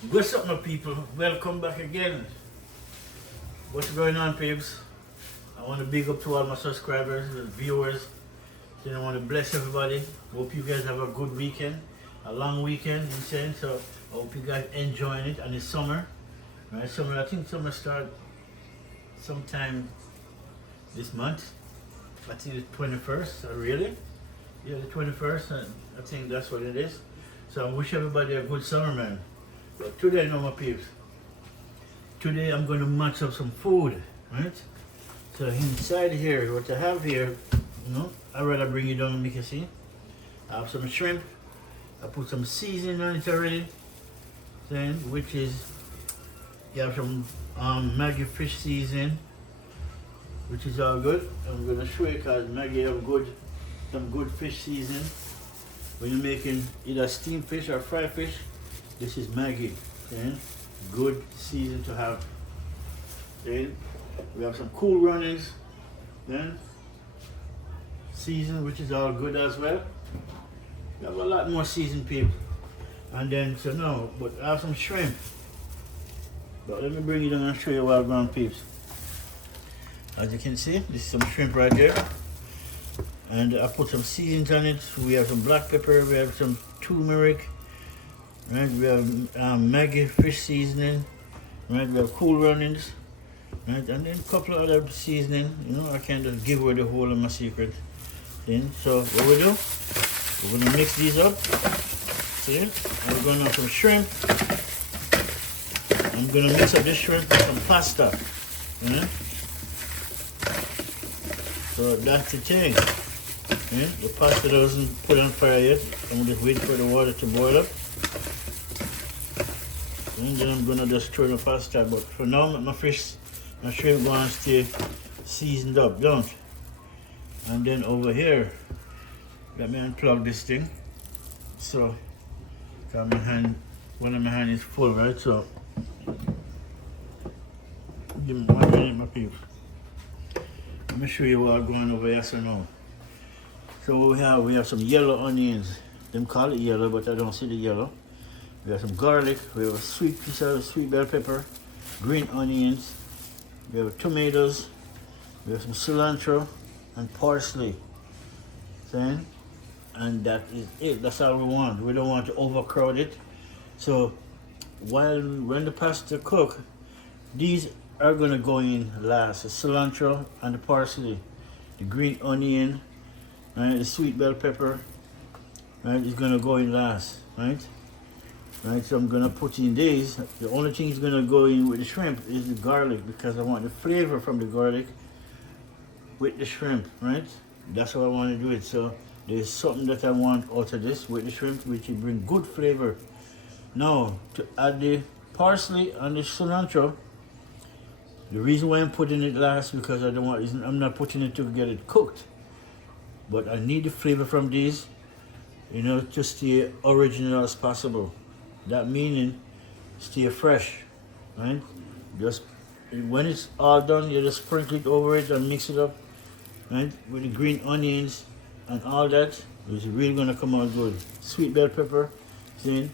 What's up, my people? Welcome back again. What's going on, peeps? I want to big up to all my subscribers and viewers. So I want to bless everybody. Hope you guys have a good weekend, a long weekend, you saying? So I hope you guys enjoying it. And it's summer, right? Summer. I think summer start sometime this month. I think it's 21st. Really? Yeah, the 21st. And I think that's what it is. So I wish everybody a good summer, man. But today, no, my peeps. Today I'm going to match up some food, right? So inside here, what I have here, I'd rather bring it down and make you see. I have some shrimp. I put some seasoning on it already. Then, which is, you have some Maggie fish seasoning, which is all good. I'm going to show you because Maggie have some good fish seasoning. When you're making either steamed fish or fried fish, this is Maggie, okay? Good season to have. Okay? We have some cool runnings, then season, which is all good as well. We have a lot more seasoned people. And then, so now, but I have some shrimp. But let me bring it down and show you what I've ground peeps. As you can see, this is some shrimp right there. And I put some seasons on it. We have some black pepper, we have some turmeric. Right, we have Maggie fish seasoning, right, we have cool runnings, right, and then a couple of other seasoning, I can't just give away the whole of my secret thing. So what we do, we're gonna mix these up, see, and we're gonna have some shrimp. I'm gonna mix up this shrimp with some pasta, right? So that's the thing, right? The pasta doesn't put on fire yet, I'm just waiting for the water to boil up. And then I'm gonna just throw the pasta, but for now my shrimp gonna stay seasoned up, don't? And then over here, let me unplug this thing. So, cause one of my hand is full, right? So, give me 1 minute, my people. Let me show you what I'm going over here, so now. So we have some yellow onions. Them call it yellow, but I don't see the yellow. We have some garlic, we have a sweet piece of sweet bell pepper, green onions, we have tomatoes, we have some cilantro and parsley. See? And that is it, that's all we want. We don't want to overcrowd it. So when the pasta cook, these are gonna go in last. The cilantro and the parsley, the green onion, right, the sweet bell pepper, right, is gonna go in last, right? Right, so I'm gonna put in these. The only thing is gonna go in with the shrimp is the garlic because I want the flavor from the garlic with the shrimp, right? That's how I want to do it. So there's something that I want out of this with the shrimp, which will bring good flavor. Now to add the parsley and the cilantro. The reason why I'm putting it last because I'm not putting it to get it cooked, but I need the flavor from these, to stay original as possible. That meaning stay fresh, right? Just when it's all done, you just sprinkle it over it and mix it up, right? With the green onions and all that, it's really gonna come out good. Sweet bell pepper, see?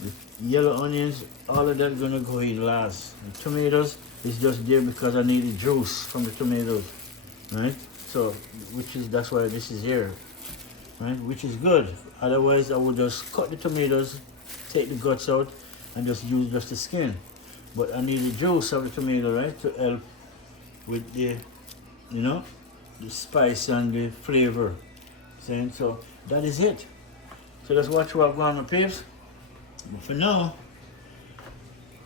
The yellow onions, all of that gonna go in last. And tomatoes is just there because I need the juice from the tomatoes, right? So, that's why this is here, right? Which is good. Otherwise, I would just cut the tomatoes, take the guts out and just use just the skin, but I need the juice of the tomato, right, to help with the the spice and the flavor. So that is it. So let's watch what I've got on my peeps. But for now,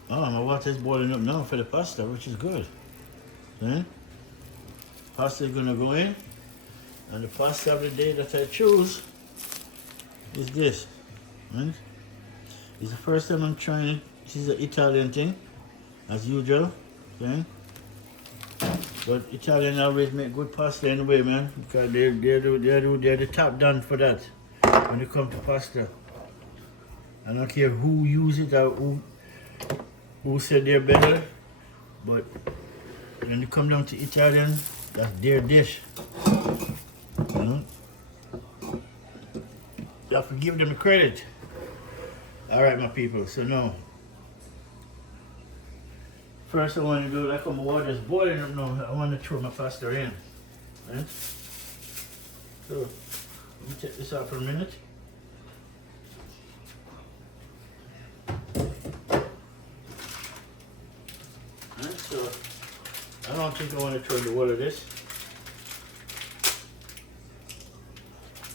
my water is boiling up now for the pasta, which is good. Pasta is gonna go in, and the pasta of the day that I choose is this, right? It's the first time I'm trying it. This is an Italian thing, as usual, okay? But Italian always make good pasta anyway, man, because they're the top done for that when it comes to pasta. I don't care who use it or who said they're better, but when it comes down to Italian, that's their dish. You have to give them the credit. All right, my people. So now First I want to do, like my water is boiling up now, I want to throw my pasta in. Right? So, let me take this out for a minute. Right, so, I don't think I want to throw the whole of this.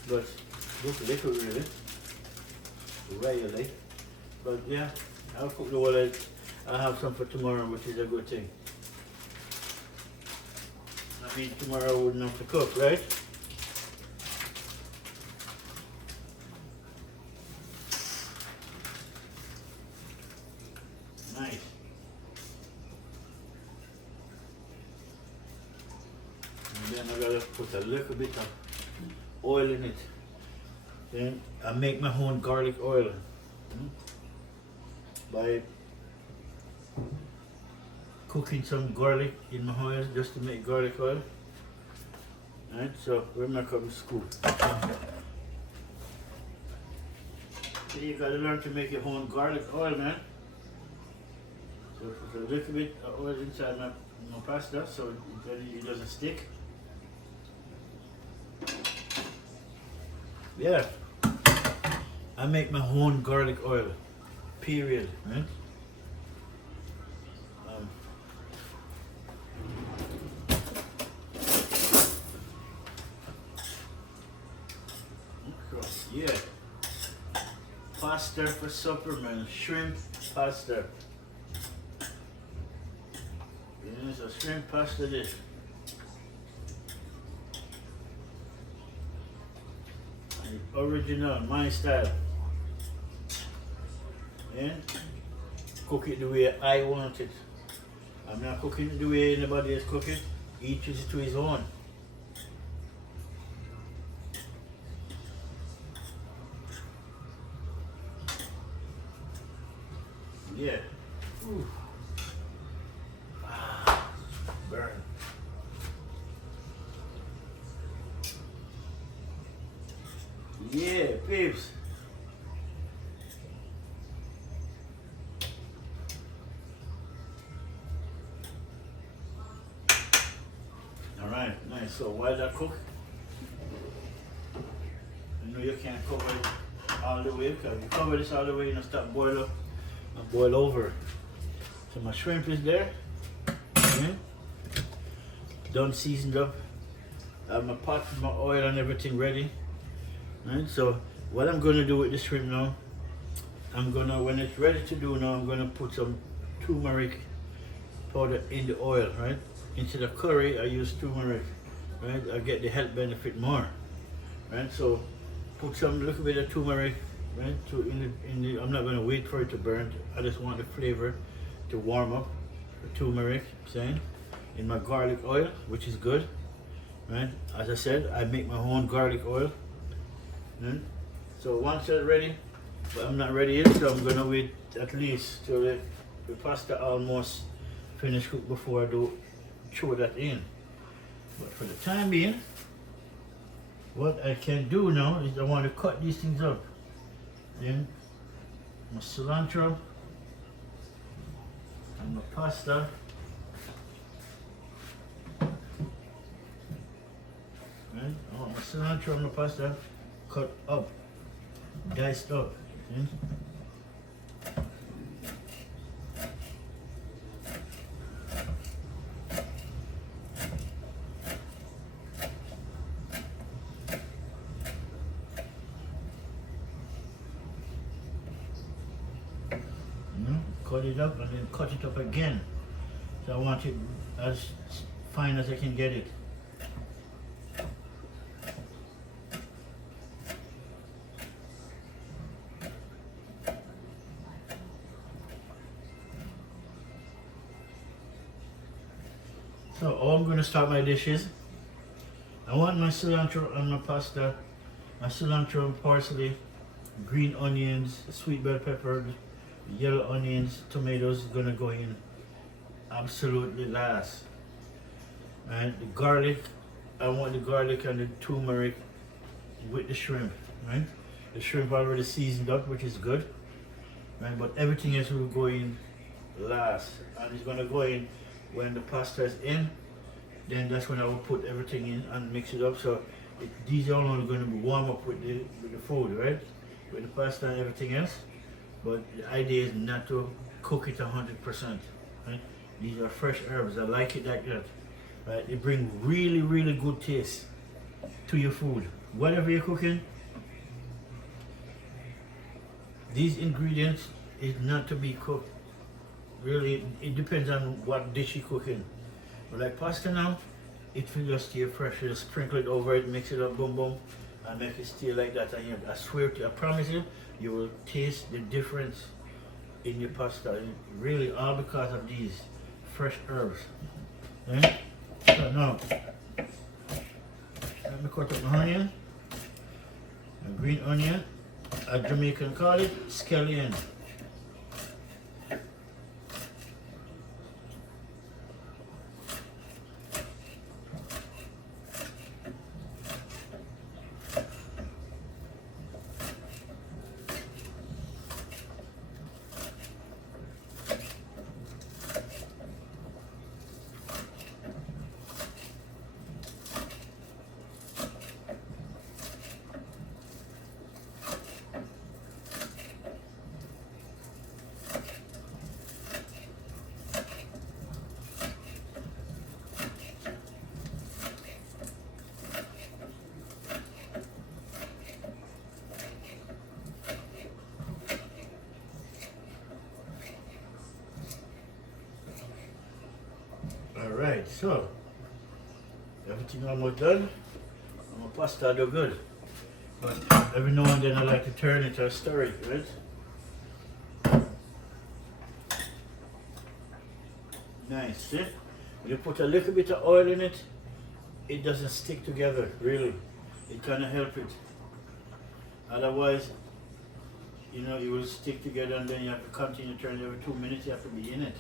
But, just a little really. Rarely. But yeah, I'll cook the whole of it. I'll have some for tomorrow, which is a good thing. I mean, tomorrow I wouldn't have to cook, right? Nice. And then I gotta put a little bit of oil in it. Then I make my own garlic oil by cooking some garlic in my oil just to make garlic oil. Alright, so we're not coming to school. So you gotta learn to make your own garlic oil, man. So put a little bit of oil inside my pasta so it doesn't stick. Yeah, I make my own garlic oil, period, right? Yeah, pasta for supper, man. Shrimp pasta. Yeah, it's a shrimp pasta dish. Original, my style. And cook it the way I want it. I'm not cooking it the way anybody is cooking. Each is to his own. Yeah. Ooh. Ah, burn. Yeah, peeps. All right, nice. So while that cook, you know you can't cover it all the way because if you cover this all the way, you know, start boil up and boil over. So my shrimp is there. Okay. Done seasoned up. I have my pot with my oil and everything ready. Right, so what I'm going to do with the shrimp now, I'm going to, when it's ready to do now, I'm going to put some turmeric powder in the oil, right? Instead of curry, I use turmeric, right? I get the health benefit more, right? So put some little bit of turmeric, right? I'm not going to wait for it to burn. I just want the flavor to warm up. The turmeric, saying, in my garlic oil, which is good, right? As I said, I make my own garlic oil. So once it's ready, but I'm not ready yet, so I'm gonna wait at least till the pasta almost finished cooked before I do throw that in. But for the time being, what I can do now is I want to cut these things up. Then my cilantro and my pasta. Right? I want my cilantro and my pasta cut up, diced up. See? Cut it up and then cut it up again. So I want it as fine as I can get it. So how I'm going to start my dish is, I want my cilantro and my pasta, my cilantro and parsley, green onions, sweet bell pepper, yellow onions, tomatoes is going to go in absolutely last. And the garlic, I want the garlic and the turmeric with the shrimp, right? The shrimp already seasoned up, which is good, right? But everything else will go in last, and it's gonna go in when the pasta is in. Then that's when I will put everything in and mix it up. So these are only going to be warm up with the food, right? With the pasta and everything else. But the idea is not to cook it 100%. Right? These are fresh herbs. I like it like that. Right? They bring really, really good taste to your food. Whatever you're cooking, these ingredients is not to be cooked. Really, it depends on what dish you're cooking. But like pasta now, it will just stay fresh. You just sprinkle it over it, mix it up, boom, boom, and make it stay like that. And I swear to you, I promise you, you will taste the difference in your pasta. And really, all because of these fresh herbs. Right? So now, let me cut up my onion, a green onion, a Jamaican call it scallion. Alright, so everything almost done. My pasta do good. But every now and then I like to turn it or stir it, right? Nice, see? When you put a little bit of oil in it, it doesn't stick together, really. It kind of helps it. Otherwise, you know, it will stick together and then you have to continue to turn it every 2 minutes, you have to be in it.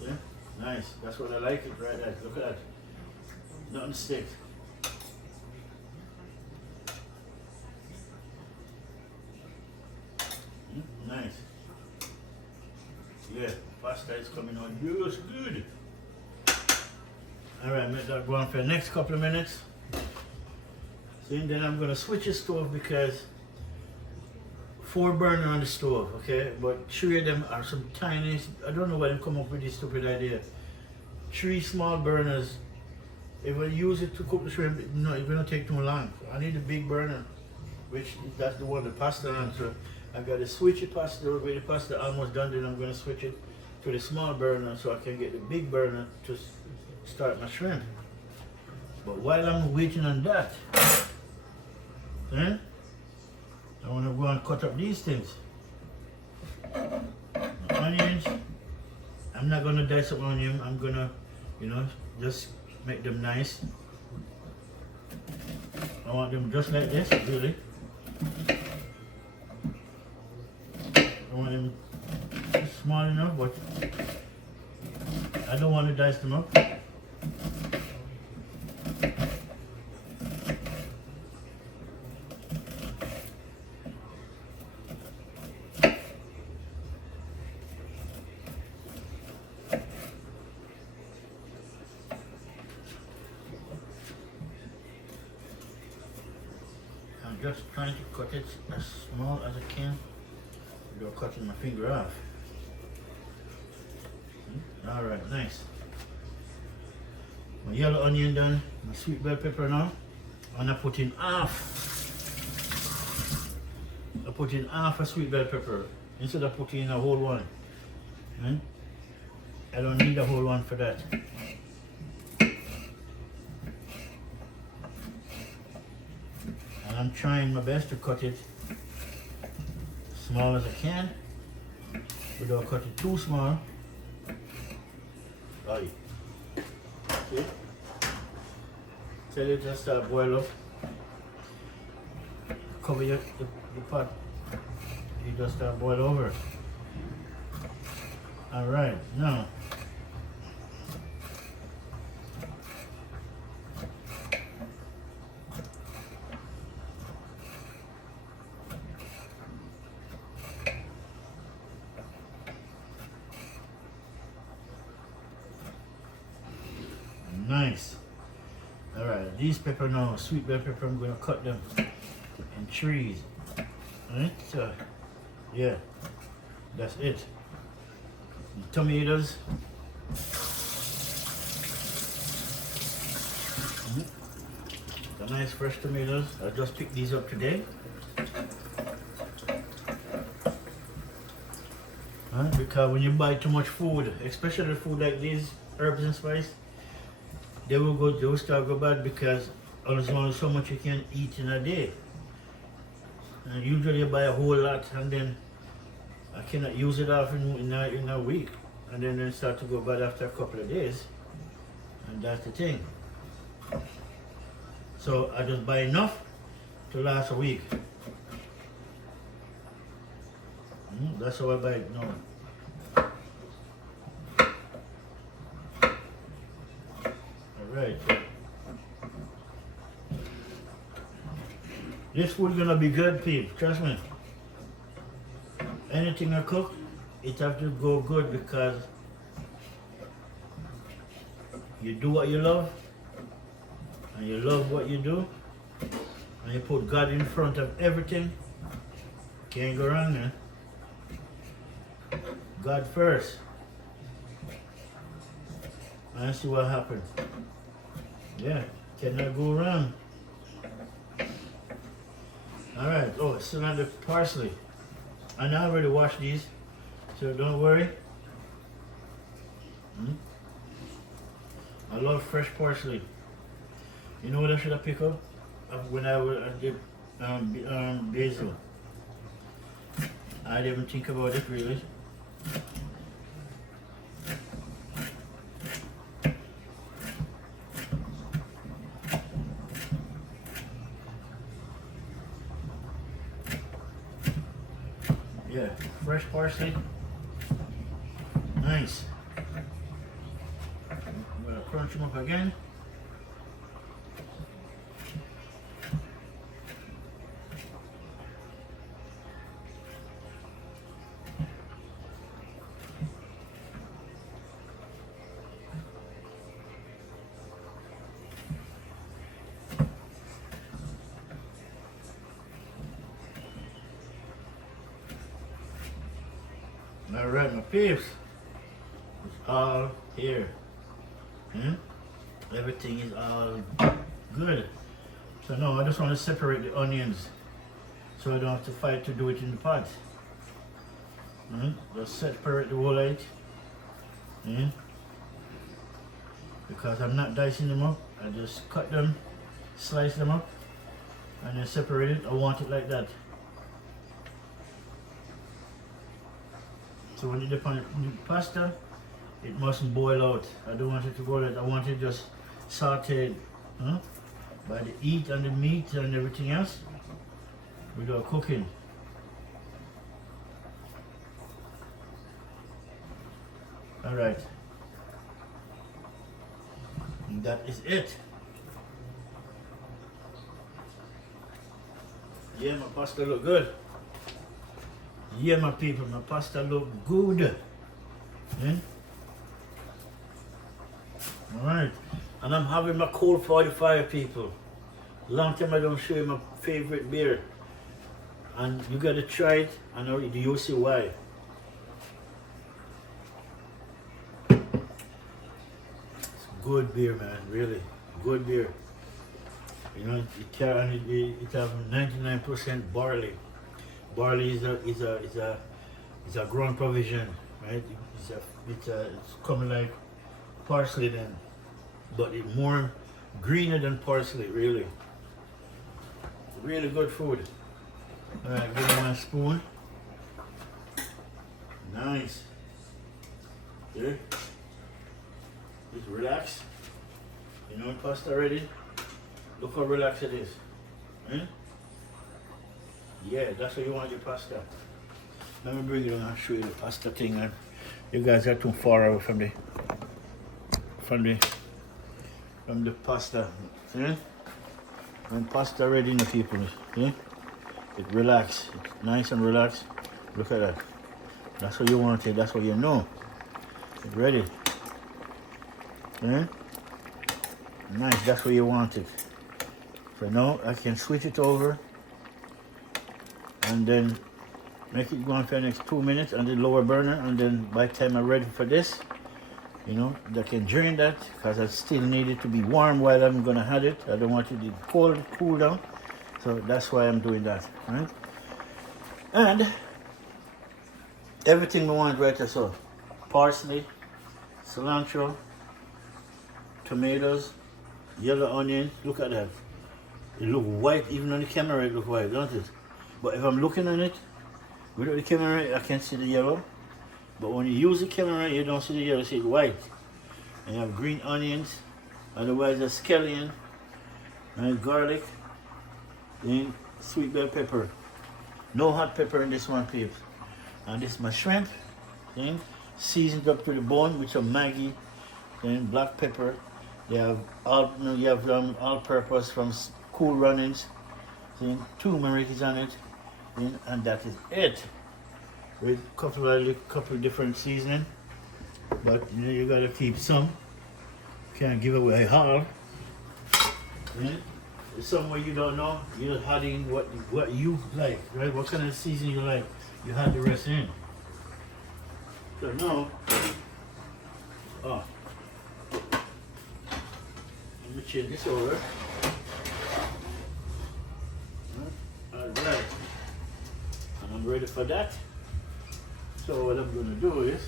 Yeah? Nice. That's what I like it right there. Look at that. Nothing sticks. Nice. Yeah, pasta is coming on just good. Alright, make that go on for the next couple of minutes. See, then I'm going to switch the stove because 4 burner on the stove, okay? But 3 of them are some tiny, I don't know why they come up with this stupid idea. 3 small burners. If I use it to cook the shrimp, no, it's gonna take too long. I need a big burner, which that's the one the pasta on. So I gotta switch the pasta, with the pasta almost done, then I'm gonna switch it to the small burner so I can get the big burner to start my shrimp. But while I'm waiting on that, then I want to go and cut up these things. The onions, I'm not going to dice up onion. I'm going to, you know, just make them nice. I want them just like this, really. I want them small enough, but I don't want to dice them up. I'm just trying to cut it as small as I can without cutting my finger off. Alright, nice. My yellow onion done, my sweet bell pepper now. And I put in half a sweet bell pepper instead of putting in a whole one. I don't need a whole one for that. And I'm trying my best to cut it small as I can without cutting too small. Aye. See? Tell it just start boil up. Cover the pot. You just start boil over. Alright, now Nice. Alright, these pepper now, sweet bell pepper, I'm gonna cut them in trees. Alright, so yeah, that's it. The tomatoes. The nice fresh tomatoes. I just picked these up today. Because when you buy too much food, especially food like these, herbs and spice, they will start go bad because there's only so much you can eat in a day. And usually you buy a whole lot and then I cannot use it off in a week. And then they start to go bad after a couple of days. And that's the thing. So I just buy enough to last a week. That's how I buy it now. Alright. This food gonna be good, people. Trust me. Anything I cook, it have to go good because you do what you love and you love what you do and you put God in front of everything. Can't go wrong, man. God first. And see what happens. Yeah, cannot go wrong. Alright, oh, still on the parsley. And I already washed these, so don't worry. I love fresh parsley. You know what I should have picked up? When I did basil. I didn't even think about it really. Yeah, fresh parsley. Nice. I'm gonna crunch them up again. Alright, my peeps, it's all here. Everything is all good. So now I just want to separate the onions so I don't have to fight to do it in the pot. Just separate the whole eight. Because I'm not dicing them up, I just cut them, slice them up, and then separate it. I want it like that. So when you dip on the pasta, it mustn't boil out. I don't want it to boil out. I want it just sauteed by the heat and the meat and everything else without cooking. Alright. And that is it. Yeah, my pasta look good. Yeah, my people, my pasta look good. Alright, and I'm having my cold 45, people. Long time I don't show you my favorite beer. And you gotta try it, and you'll see why. It's good beer, man, really. Good beer. You know, it has 99% barley. Barley is a ground provision, right? It's coming like parsley then, but it's more greener than parsley, really. Really good food. Alright, give me my spoon. Nice. There. Just relax. You know, pasta ready. Look how relaxed it is. Yeah, that's how you want your pasta. Let me bring it on and show you the pasta thing. You guys are too far away from the pasta. See? When pasta ready, the people. See? It relax. It's nice and relaxed. Look at that. That's what you want it. That's what you know. It's ready. See? Nice, that's where you want it. So now I can switch it over and then make it go on for the next 2 minutes on the lower burner, and then by the time I'm ready for this, you know, I can drain that because I still need it to be warm while I'm gonna have it. I don't want it to be cold, cool down. So that's why I'm doing that, right? And everything we want right there, so parsley, cilantro, tomatoes, yellow onion. Look at that. It look white, even on the camera it look white, don't it? But if I'm looking on it, without the camera, I can see the yellow. But when you use the camera, you don't see the yellow, you see it white. And you have green onions, otherwise a scallion, and garlic, then sweet bell pepper. No hot pepper in this one, peeps. And this is my shrimp, then seasoned up to the bone with some Maggie, then black pepper. You have all-purpose from Cool Runnings. Then turmeric is on it, then, and that is it. With a couple of different seasoning, but you know, you gotta keep some. Can't give away all. Then somewhere you don't know, you're adding what you like, right? What kind of seasoning you like, you add the rest in. So now, let me change this over. Alright, and I'm ready for that. So what I'm going to do is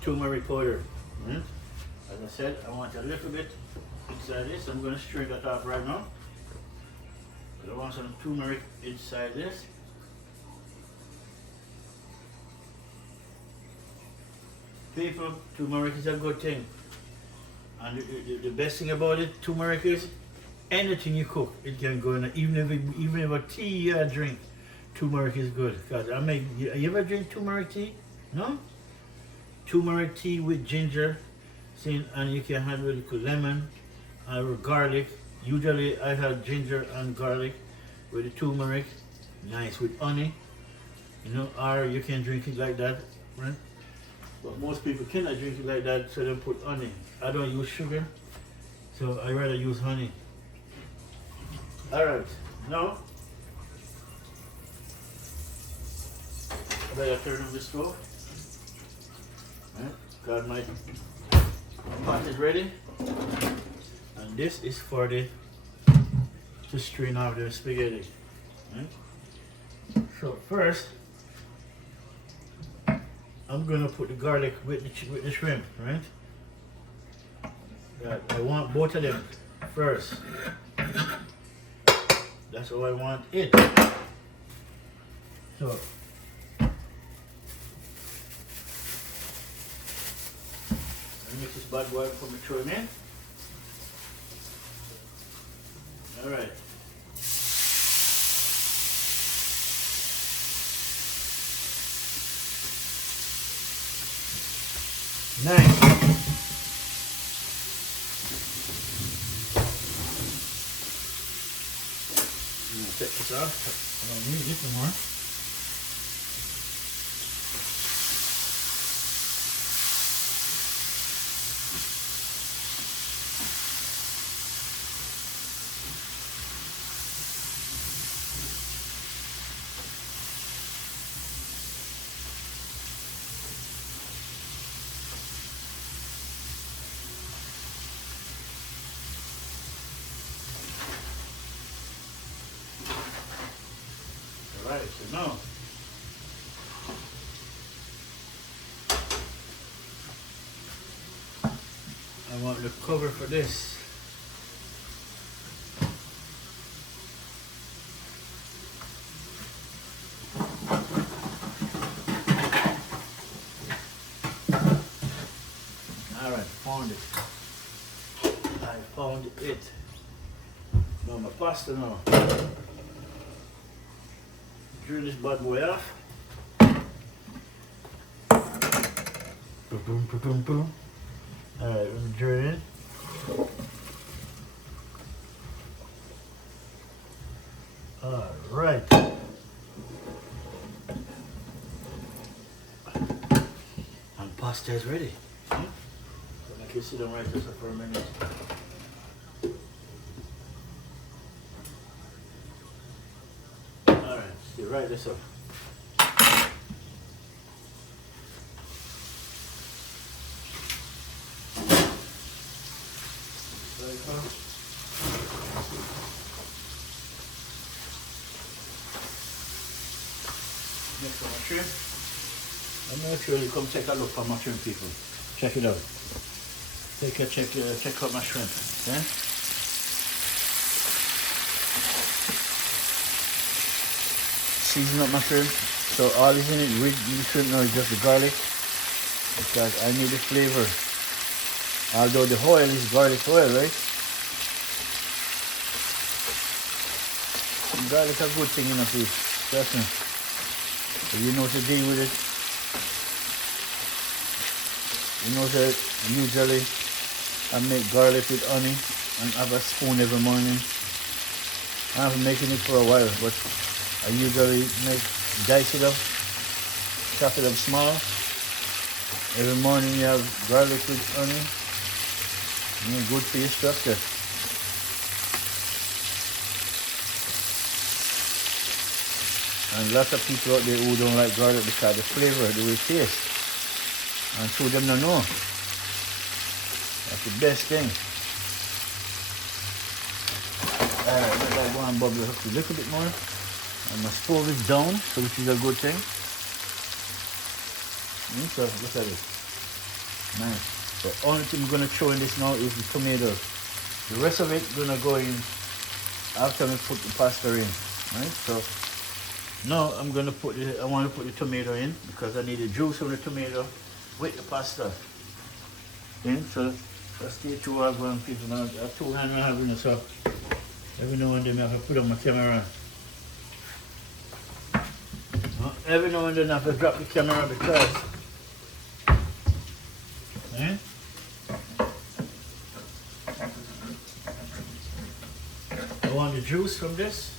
turmeric powder. As I said, I want a little bit inside this. I'm going to strain that off right now. I want some turmeric inside this. People, turmeric is a good thing. And the best thing about it, turmeric is anything you cook, it can go in. Even if a tea you drink, turmeric is good. Cause you ever drink turmeric tea? No? Turmeric tea with ginger, and you can have with lemon or garlic. Usually I have ginger and garlic with the turmeric, nice with honey. You know, or you can drink it like that, right? But most people cannot drink it like that, so they put honey. I don't use sugar, so I rather use honey. Alright, now I better turn on the stove. Right, got my pot is ready. And this is for to strain off the spaghetti. Right? So first, I'm gonna put the garlic with the shrimp, right? I want both of them first. That's how I want it. So I mix this bad boy for my throw in. All right. Nice. Take this off. I don't need it anymore. Alright, so now I want the cover for this. Alright, found it. I found it. Now my pasta now. Drill this bad boy off. Boom, boom, boom, boom, boom. Alright, let me drill in. Alright. And pasta is ready. Hmm? So make you sit down right just for a minute. Alright, see right this up. Next one, shrimp. I'm not sure you come take a look for my shrimp, people. Check it out. Check out my shrimp. Okay? Season up my shrimp. So all is in it with the shrimp now is just the garlic. Because I need the flavor. Although the oil is garlic oil, right? Garlic is a good thing in a fish. Trust me. If you know to deal with it. You know that usually I make garlic with honey and have a spoon every morning. I have been making it for a while, but I usually dice it up, chop it up small. Every morning you have garlic with honey. Good for your structure. And lots of people out there who don't like garlic because the flavor, the way it tastes. And so them don't know. That's the best thing. Alright, let that go and bubble up a little bit more. And my stove is down, so which is a good thing. So look at it. Nice. The only thing I'm gonna throw in this now is the tomatoes. The rest of it gonna go in after we put the pasta in. Right? So now I want to put the tomato in because I need the juice from the tomato with the pasta. Okay, so let's stay to our going people now. I have two hands having this up. Every now and then I have to put on my camera. Every now and then I have to drop the camera because I want the juice from this.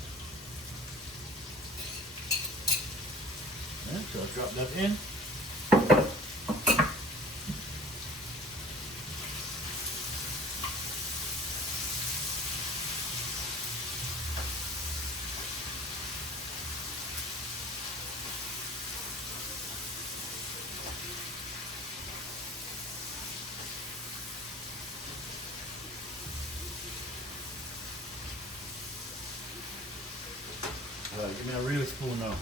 So I'll drop that in. Give me a real spoon now.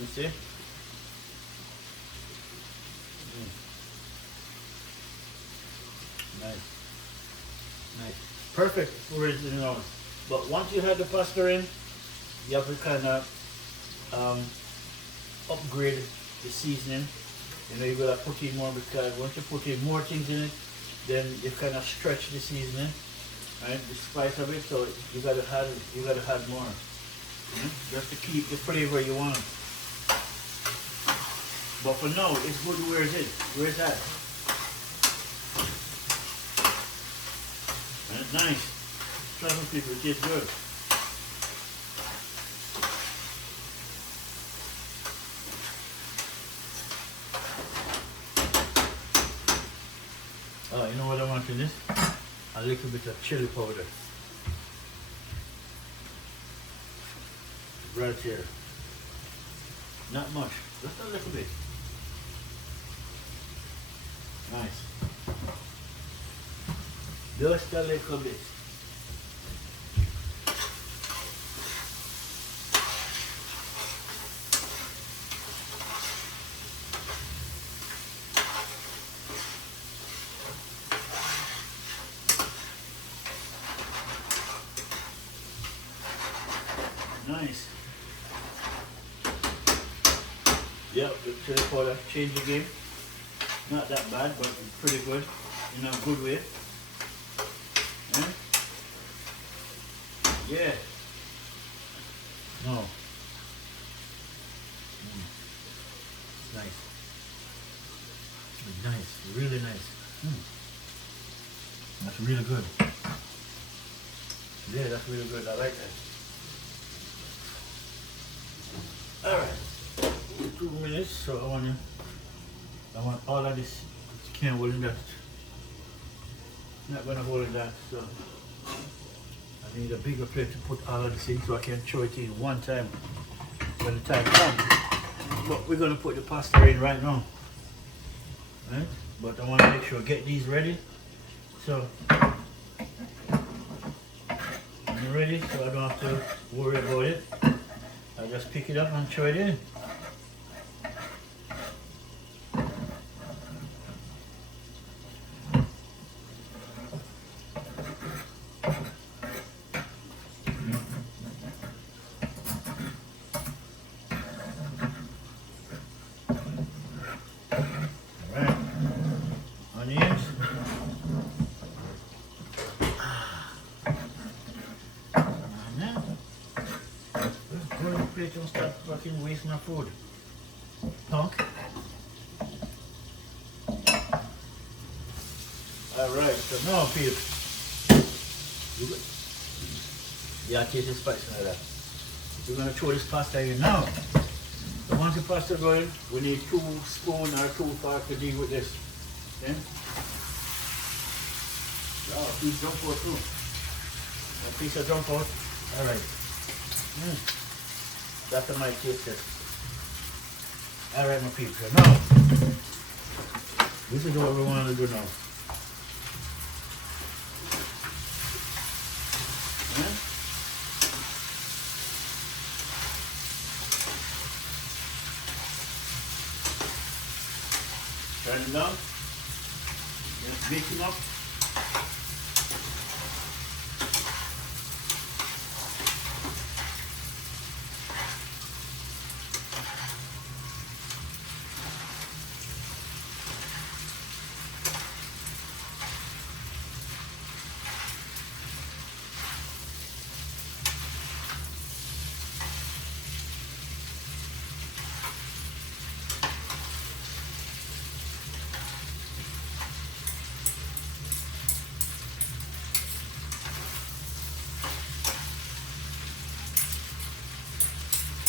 You see? Nice. Nice. Perfect for it, But once you have the pasta in, you have to kind of upgrade the seasoning. You gotta put in more because once you put in more things in it, then you kind of stretch the seasoning, right? The spice of it. So you gotta add more, just to keep the flavor you want. But for now, it's good. Where is it? Where is that? And it's nice. Trust me, people, it tastes good. You know what I want in this? A little bit of chili powder. Right here. Not much, just a little bit. Nice. Just a little bit. Nice. Yep, the chili powder changed the game. Not that bad, but it's pretty good in a good way. Yeah. No. Nice. Nice, really nice. That's really good. Yeah, that's really good. I like that. Alright. 2 minutes, so I want all of this. Can't hold in that. Not gonna hold in that, so I need a bigger plate to put all of this in so I can throw it in one time when the time comes. But we're gonna put the pasta in right now. Right? But I want to make sure get these ready. So I'm ready, so I don't have to worry about it. I just pick it up and throw it in. Alright. Onions. Don't start fucking wasting my food. Punk. Alright, so now people. Yeah, taste the spice like that. We're gonna throw this pasta in now. So once the pasta going, we need 2 spoons or 2 forks to deal with this. Then oh, piece jump out too. A piece of jump out. Alright. That's my taste test. Alright my people. So now this is what we want to do now. Turn it down. Just mix it up.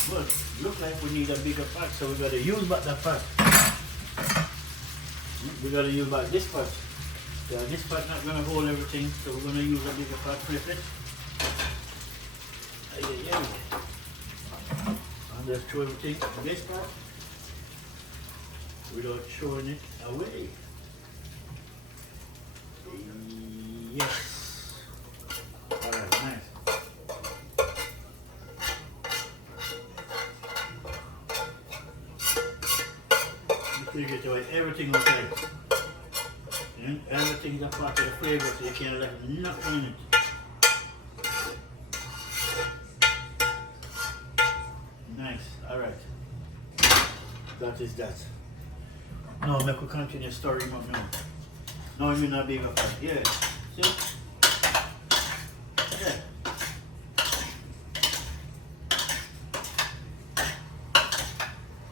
But look like we need a bigger pot, so we gotta use back that pot. We gotta use back this pot. Yeah, this pot not gonna hold everything, so we're gonna use a bigger pot, flip it. And just throw everything in this pot without throwing it away. Yes. Alright, nice. You get away everything okay. Everything's a part of the flavor, so you can't let nothing in it. Nice, alright. That is that. Now make we continue stirring up now. Now you're not big of that. Yeah. See? Yeah.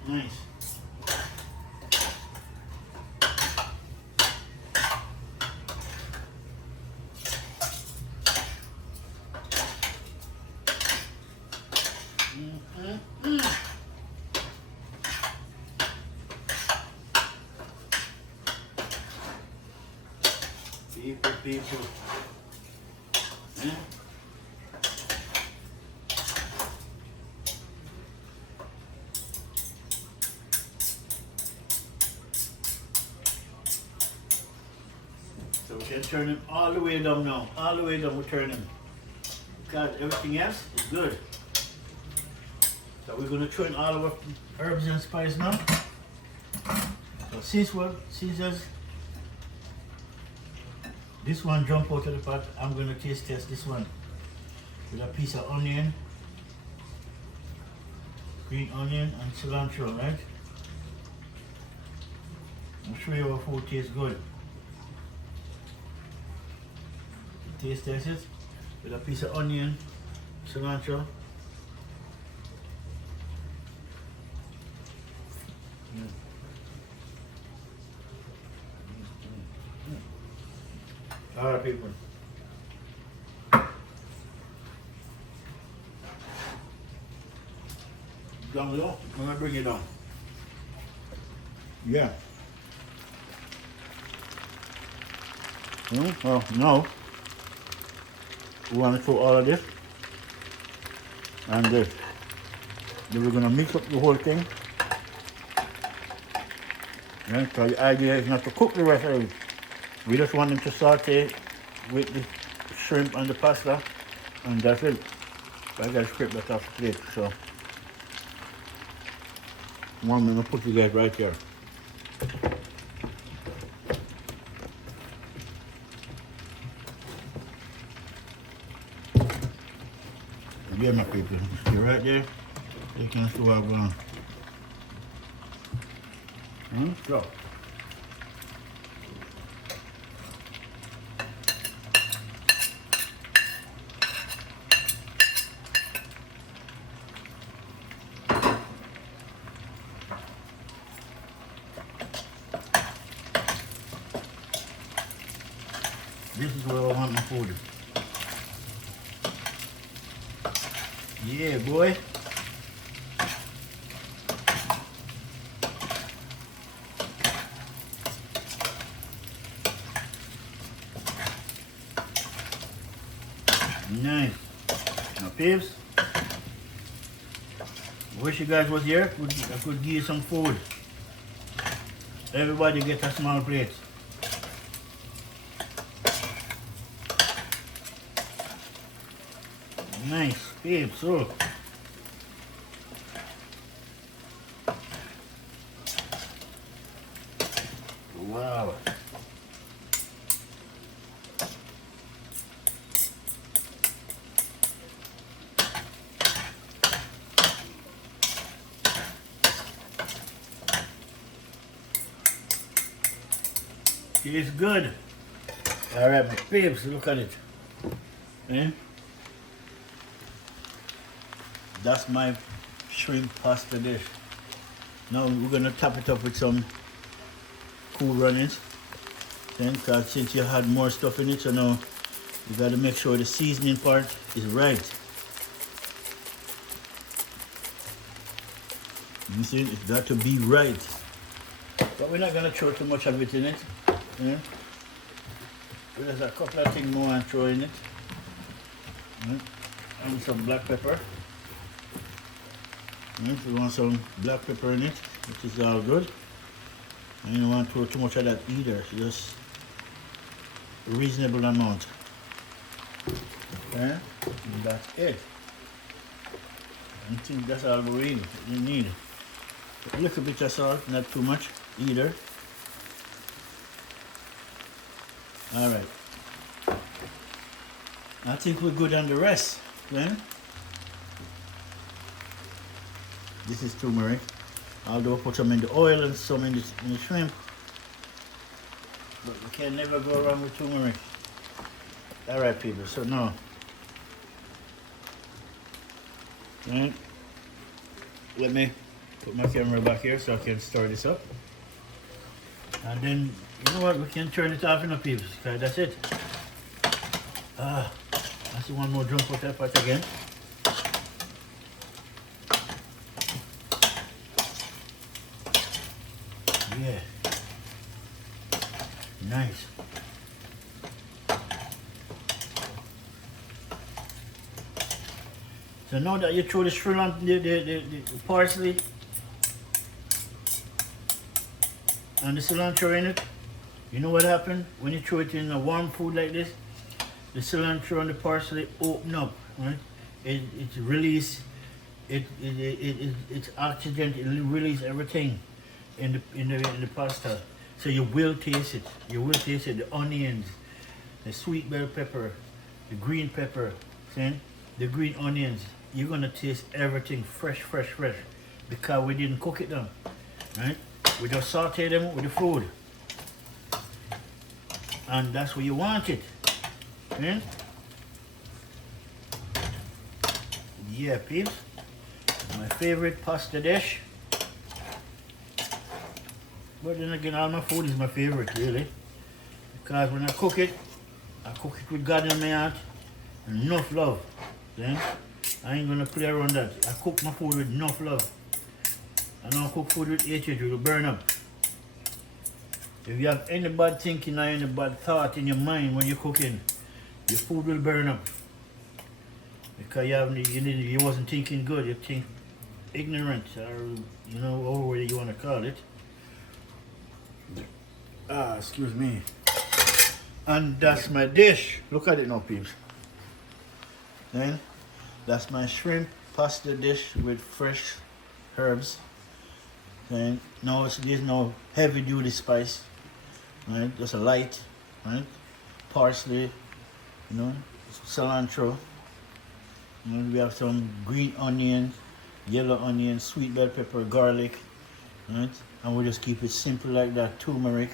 Nice. People. Yeah. So we can turn it all the way down now. All the way down we turn them. Because everything else is good. So we're going to turn all our herbs and spice now. So since this one jump out of the pot, I'm going to taste test this one with a piece of onion, green onion and cilantro, right? I'm sure your food tastes good. Taste test it with a piece of onion, cilantro. Alright, people. Down low. I'm gonna bring it down. Yeah. Well, now we want to throw all of this and this. Then we're gonna mix up the whole thing. Yeah, so the idea is not to cook the rest of it. We just want them to saute with the shrimp and the pasta, and that's it. I gotta scrape that off the plate, so I'm gonna put you guys right here. Yeah, my people, stay right there. You can see what I'm going. So. This is where I want my food. Yeah, boy. Nice. Now, peeps, wish you guys was here. I could give you some food. Everybody get a small plate. Nice, peeps. So, wow. It's good. All right, my peeps, look at it. Eh? That's my shrimp pasta dish. Now we're gonna top it up with some Cool Runnings. Then, cause since you had more stuff in it, so now you gotta make sure the seasoning part is right. You see, it's got to be right. But we're not gonna throw too much of it in it. Yeah. There's a couple of things more and throw in it. Yeah. And some black pepper. Yeah. We want some black pepper in it, which is all good. And you don't want to throw too much of that either, so just a reasonable amount. Yeah. And that's it. I think that's all we need. A little bit of salt, not too much either. All right. I think we're good on the rest. Then this is turmeric. Although I put some in the oil and some in the shrimp, but we can never go wrong with turmeric. All right, people. So now, right, let me put my camera back here so I can stir this up. And then, you know what, we can turn it off in a people. Okay, that's it. I see one more drum for that part again. Yeah. Nice. So now that you throw the shrimp, the parsley and the cilantro in it, you know what happened? When you throw it in a warm food like this, the cilantro and the parsley open up, right? It's release, it's oxygen, it release everything in the pasta. So you will taste it. You will taste it. The onions, the sweet bell pepper, the green pepper, see? The green onions. You're gonna taste everything fresh, fresh, fresh, because we didn't cook it down, right? We just saute them with the food, and that's where you want it. Okay? Yeah, peeps. My favorite pasta dish. But then again, all my food is my favorite, really, because when I cook it, I cook it with God in my heart. Enough love. Then I ain't gonna play around that. I cook my food with enough love. I don't cook food with hatred, it will burn up. If you have any bad thinking or any bad thought in your mind when you're cooking, your food will burn up. Because you wasn't thinking good, you think ignorant, or you know, whatever you want to call it. Excuse me. And that's my dish. Look at it now, peeps. Then that's my shrimp pasta dish with fresh herbs. Then no, there's no heavy duty spice, right? Just a light, right? Parsley, you know, cilantro. You know, we have some green onion, yellow onion, sweet bell pepper, garlic, right? And we just keep it simple like that. Turmeric,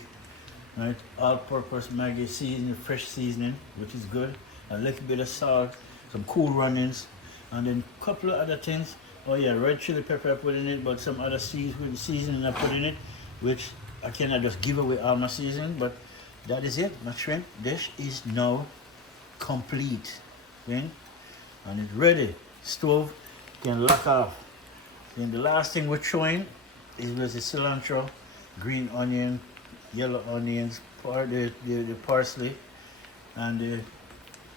right? All-purpose Maggie seasoning, fresh seasoning, which is good. A little bit of salt, some cool runnings, and then a couple of other things. Oh yeah, red chili pepper I put in it, but some other seasoning I put in it, which I cannot just give away all my seasoning, but that is it. My shrimp dish is now complete. Okay? And it's ready. Stove can lock off. Then the last thing we're showing is with the cilantro, green onion, yellow onions, the parsley, and the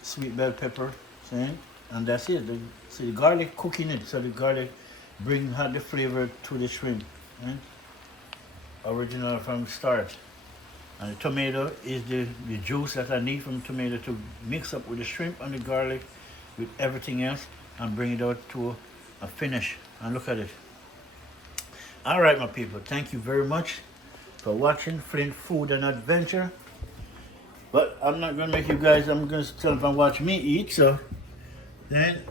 sweet bell pepper. See? And that's it. So the garlic cooking it, so the garlic bring the flavor to the shrimp. Right? Original from start. And the tomato is the juice that I need from the tomato to mix up with the shrimp and the garlic with everything else and bring it out to a finish. And look at it. Alright my people, thank you very much for watching Flint Food and Adventure. But I'm not going to make you guys, I'm going to tell them to watch me eat. So then,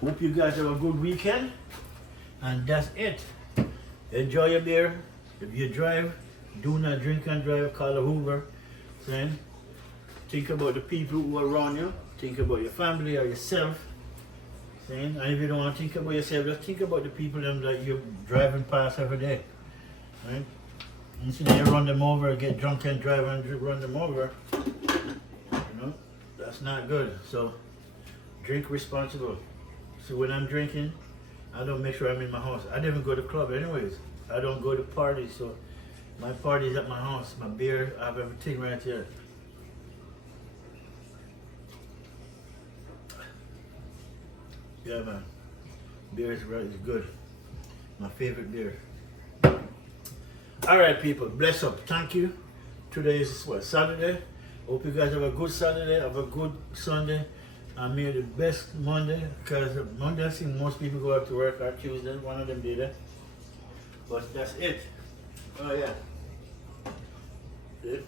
hope you guys have a good weekend. And that's it. Enjoy your beer. If you drive, do not drink and drive, call a Uber. Then think about the people who are around you. Think about your family or yourself. And if you don't want to think about yourself, just think about the people that you're driving past every day. Right? Instead you run them over, get drunk and drive and run them over, you know, that's not good. So drink responsible. So when I'm drinking, I don't make sure I'm in my house. I don't even go to the club anyways. I don't go to parties, so my party's at my house. My beer, I have everything right here. Yeah man, beer is good. My favorite beer. Alright people, bless up. Thank you. Today is what, Saturday? Hope you guys have a good Saturday, have a good Sunday, and may the best Monday, because Monday I see most people go out to work, or Tuesday, one of them did that. But that's it. Oh yeah. See?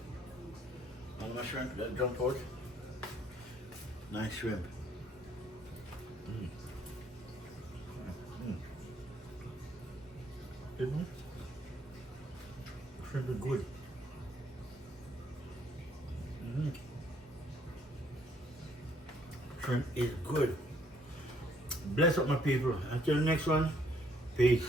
On my shrimp that jumped out. Nice shrimp. Mm. Mm. Shrimp is good. Shrimp is good. Bless up my people. Until the next one, peace.